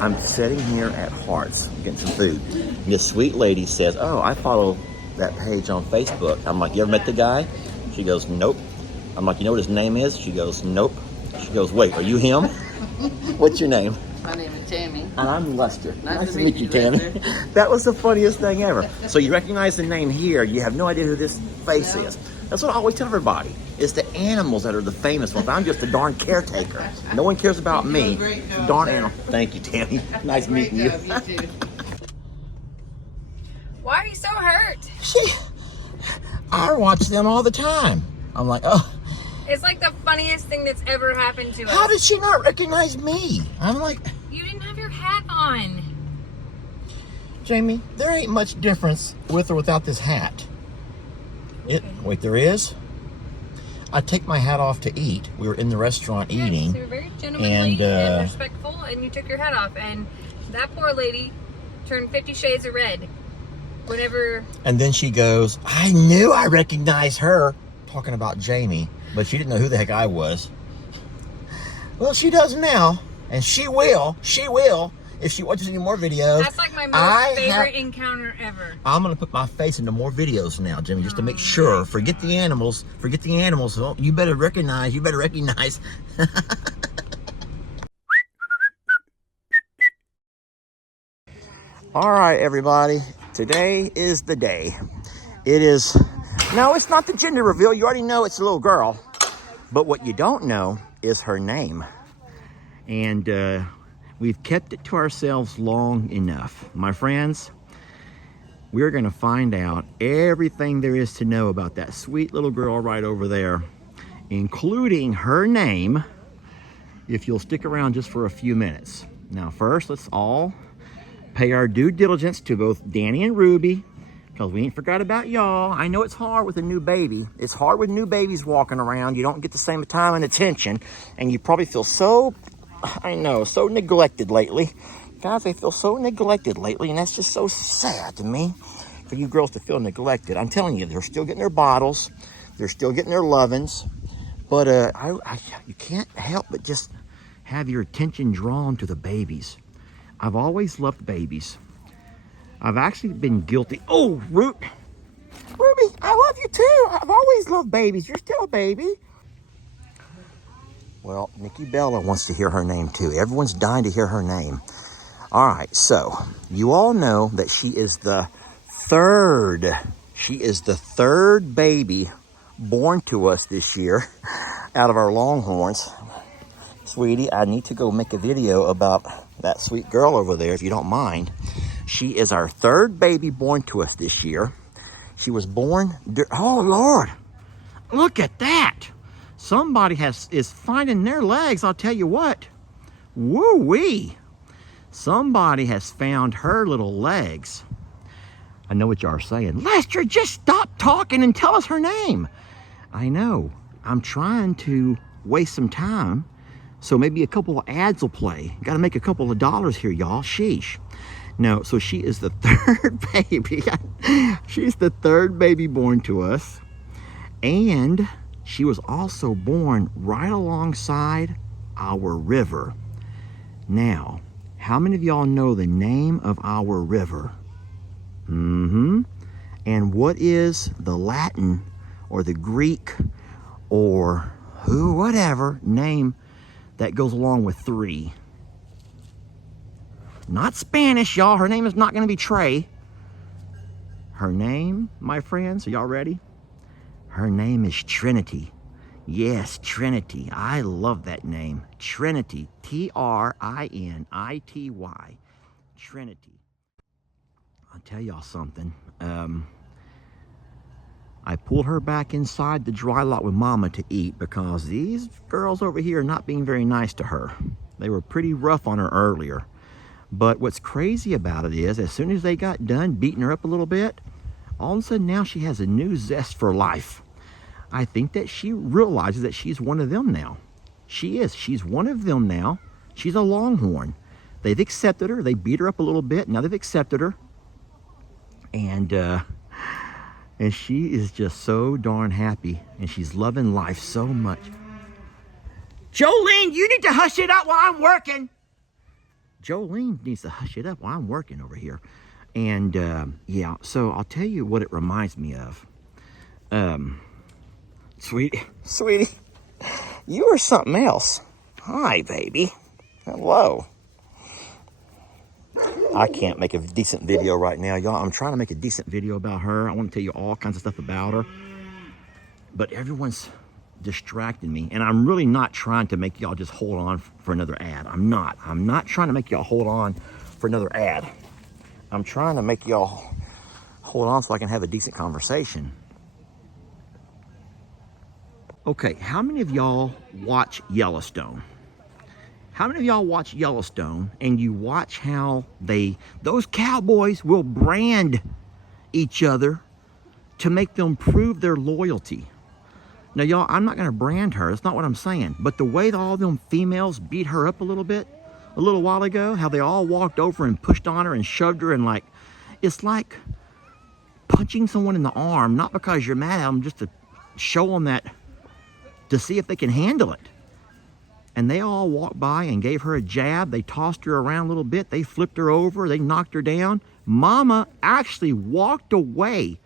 I'm sitting here at Hearts getting some food. And this sweet lady says, oh, I follow that page on Facebook. I'm like, you ever met the guy? She goes, nope. I'm like, you know what his name is? She goes, nope. She goes, wait, are you him? What's your name? My name is Tammy. And I'm Lester. Nice to meet you, Tammy. Lester. That was the funniest thing ever. So you recognize the name here. You have no idea who this face is. That's what I always tell everybody. It's the animals that are the famous ones. I'm just a darn caretaker. No one cares about me. Job, Darn sir. animal. Thank you, Tammy. Nice meeting you. You too. Why are you so hurt? I watch them all the time. I'm like, oh. It's like the funniest thing that's ever happened to us. How did she not recognize me? I'm like, You didn't have your hat on. Jamie, there ain't much difference with or without this hat. Wait, there is? I take my hat off to eat. We were in the restaurant eating. You were very gentlemanly and, and respectful, and you took your hat off. And that poor lady turned 50 shades of red. Whenever. And then she goes, I knew I recognized her. Talking about Jamie, but she didn't know who the heck I was. Well, she does now, and she will if she watches any more videos. That's like my most favorite encounter ever. I'm gonna put my face into more videos now, Jimmy, just to make sure. Forget the animals. Oh, you better recognize. All right, everybody. Today is the day. It is. No, it's not the gender reveal. You already know it's a little girl. But what you don't know is her name. And we've kept it to ourselves long enough. My friends, we're going to find out everything there is to know about that sweet little girl right over there, including her name, if you'll stick around just for a few minutes. Now, first, let's all pay our due diligence to both Danny and Ruby, because we ain't forgot about y'all. I know it's hard with a new baby. It's hard with new babies walking around. You don't get the same time and attention, and you probably feel so neglected lately. Guys, I feel so neglected lately, and that's just so sad to me for you girls to feel neglected. I'm telling you, they're still getting their bottles. They're still getting their lovin's. But you can't help but just have your attention drawn to the babies. I've always loved babies. I've actually been guilty. Oh, Ruby, I love you too. I've always loved babies. You're still a baby. Well, Nikki Bella wants to hear her name too. Everyone's dying to hear her name. All right, so you all know that she is the third baby born to us this year out of our Longhorns. Sweetie, I need to go make a video about that sweet girl over there, if you don't mind. She is our third baby born to us this year. She was born, oh Lord, look at that. Somebody is finding their legs, I'll tell you what. Woo-wee. Somebody has found her little legs. I know what you are saying. Lester, just stop talking and tell us her name. I know, I'm trying to waste some time, so maybe a couple of ads will play. Gotta make a couple of dollars here, y'all, sheesh. No, so she is the third baby. She's the third baby born to us. And she was also born right alongside our river. Now, how many of y'all know the name of our river? And what is the Latin or the Greek or whatever name that goes along with 3? Not Spanish, y'all. Her name is not going to be Trey. Her name, my friends, are y'all ready? Her name is Trinity. Yes, Trinity. I love that name. Trinity. Trinity. Trinity. I'll tell y'all something. I pulled her back inside the dry lot with Mama to eat because these girls over here are not being very nice to her. They were pretty rough on her earlier. But what's crazy about it is, as soon as they got done beating her up a little bit, all of a sudden now she has a new zest for life. I think that she realizes that she's one of them now. She is. She's one of them now. She's a Longhorn. They've accepted her. They beat her up a little bit. Now they've accepted her. And she is just so darn happy. And she's loving life so much. Jolene, you need to hush it up while I'm working. Jolene needs to hush it up while I'm working over here. And yeah, so I'll tell you what it reminds me of. Sweetie, you are something else. Hi, baby. Hello. I can't make a decent video right now, y'all. I'm trying to make a decent video about her. I want to tell you all kinds of stuff about her. But everyone's distracting me. And I'm really not trying to make y'all just hold on for another ad. I'm not trying to make y'all hold on for another ad. I'm trying to make y'all hold on so I can have a decent conversation. Okay, how many of y'all watch Yellowstone? How many of y'all watch Yellowstone and you watch how those cowboys will brand each other to make them prove their loyalty? Now, y'all, I'm not going to brand her. That's not what I'm saying. But the way that all them females beat her up a little while ago, how they all walked over and pushed on her and shoved her, and it's like punching someone in the arm, not because you're mad at them, just to show them that, to see if they can handle it. And they all walked by and gave her a jab. They tossed her around a little bit. They flipped her over. They knocked her down. Mama actually walked away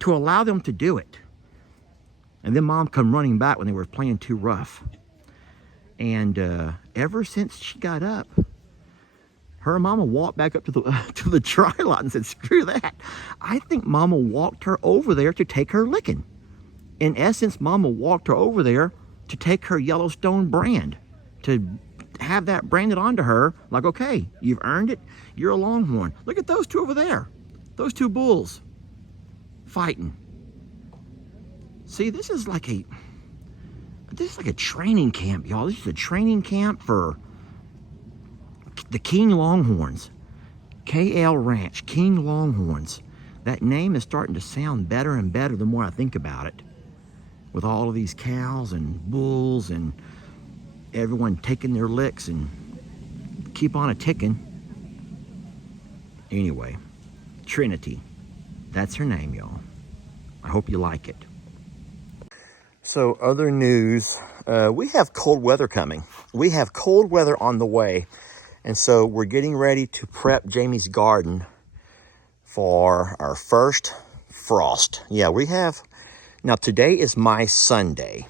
to allow them to do it. And then Mom come running back when they were playing too rough. And ever since she got up, her Mama walked back up to the dry lot and said, screw that. I think Mama walked her over there to take her licking. In essence, Mama walked her over there to take her Yellowstone brand, to have that branded onto her, like, okay, you've earned it, you're a Longhorn. Look at those two over there, those two bulls fighting. See, this is like a training camp, y'all. This is a training camp for the King Longhorns. KL Ranch, King Longhorns. That name is starting to sound better and better the more I think about it. With all of these cows and bulls and everyone taking their licks and keep on a ticking. Anyway, Trinity. That's her name, y'all. I hope you like it. So, other news. We have cold weather coming. We have cold weather on the way. And so we're getting ready to prep Jamie's garden for our first frost. Yeah, we have. Now, today is my Sunday.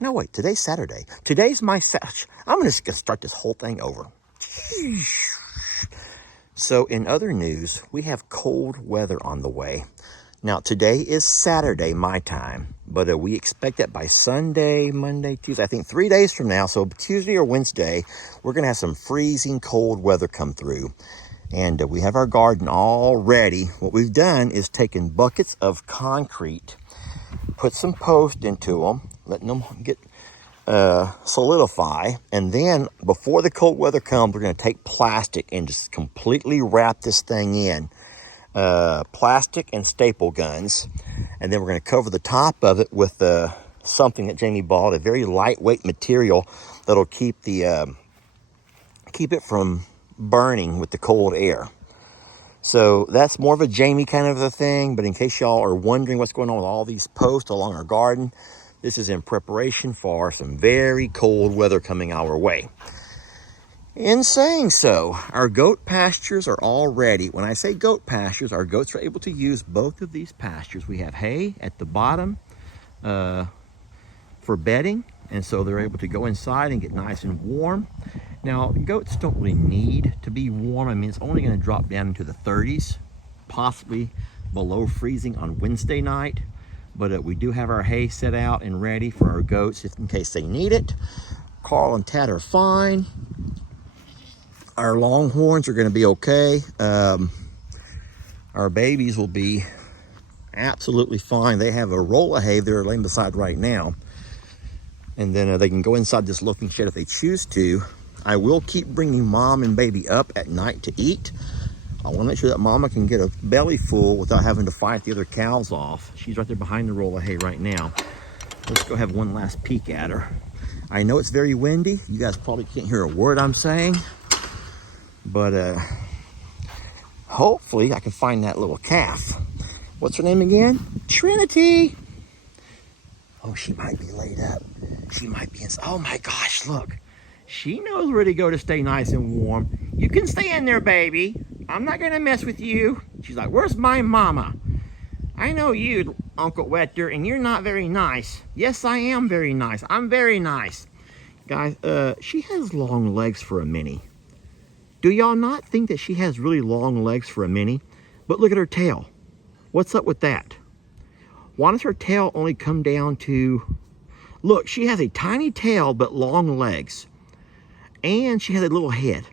No, wait, today's Saturday. Today's my Saturday. I'm just going to start this whole thing over. So, in other news, we have cold weather on the way. Now, today is Saturday, my time. But we expect that by Sunday, Monday, Tuesday, I think 3 days from now, so Tuesday or Wednesday, we're going to have some freezing cold weather come through. And we have our garden all ready. What we've done is taken buckets of concrete, put some post into them, letting them get solidify, and then before the cold weather comes, we're going to take plastic and just completely wrap this thing in. Plastic and staple guns, and then we're going to cover the top of it with something that Jamie bought, a very lightweight material that'll keep it from burning with the cold air. So that's more of a Jamie kind of a thing, but in case y'all are wondering what's going on with all these posts along our garden, this is in preparation for some very cold weather coming our way. In saying so, our goat pastures are all ready. When I say goat pastures, our goats are able to use both of these pastures. We have hay at the bottom for bedding, and so they're able to go inside and get nice and warm. Now, goats don't really need to be warm. I mean, it's only going to drop down into the 30s, possibly below freezing on Wednesday night. But we do have our hay set out and ready for our goats just in case they need it. Carl and Tad are fine. Our Longhorns are going to be okay. Our babies will be absolutely fine. They have a roll of hay they're laying beside right now. And then they can go inside this loafing shed if they choose to. I will keep bringing Mom and baby up at night to eat. I want to make sure that Mama can get a belly full without having to fight the other cows off. She's right there behind the roll of hay right now. Let's go have one last peek at her. I know it's very windy. You guys probably can't hear a word I'm saying. But hopefully I can find that little calf. What's her name again? Trinity. Oh, she might be laid up. She might be in. Oh my gosh, look. She knows where to go to stay nice and warm. You can stay in there, baby. I'm not gonna mess with you. She's like, where's my mama? I know you, Uncle Wetter, and you're not very nice. Yes, I am very nice. I'm very nice. Guys, she has long legs for a mini. Do y'all not think that she has really long legs for a mini? But look at her tail. What's up with that? Why does her tail only come down to... Look, she has a tiny tail but long legs. And she has a little head.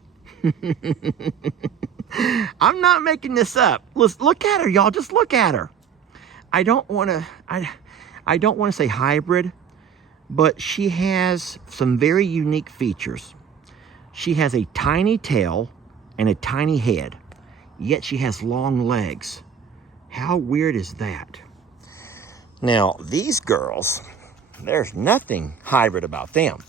I'm not making this up. Look at her, y'all. Just look at her. I don't want to say hybrid, but she has some very unique features. She has a tiny tail and a tiny head, yet she has long legs. How weird is that? Now, these girls, there's nothing hybrid about them.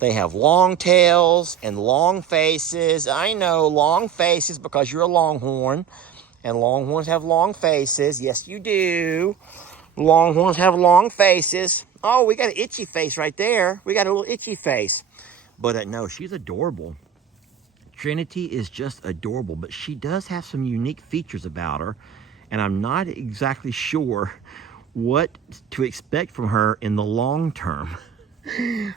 They have long tails and long faces. I know, long faces, because you're a Longhorn. And Longhorns have long faces. Yes, you do. Longhorns have long faces. Oh, we got an itchy face right there. We got a little itchy face. But no, she's adorable. Trinity is just adorable. But she does have some unique features about her. And I'm not exactly sure what to expect from her in the long term.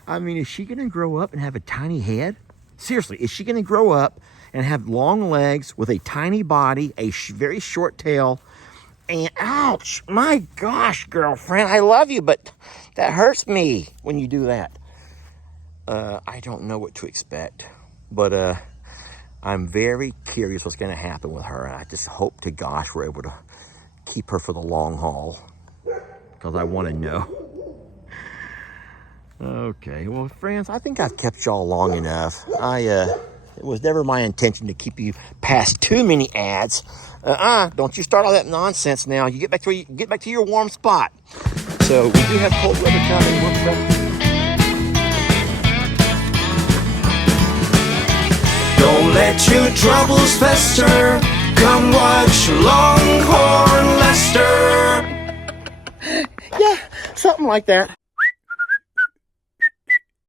I mean, is she going to grow up and have a tiny head? Seriously, is she going to grow up and have long legs with a tiny body, a very short tail, and ouch, my gosh, girlfriend, I love you, but that hurts me when you do that. I don't know what to expect, but I'm very curious what's going to happen with her. I just hope to gosh we're able to keep her for the long haul, because I want to know. Okay, well, friends, I think I've kept y'all long enough. It was never my intention to keep you past too many ads. Don't you start all that nonsense now. You get back to your warm spot. So we do have cold weather coming. Don't let your troubles fester. Come watch Longhorn Lester. Yeah, something like that.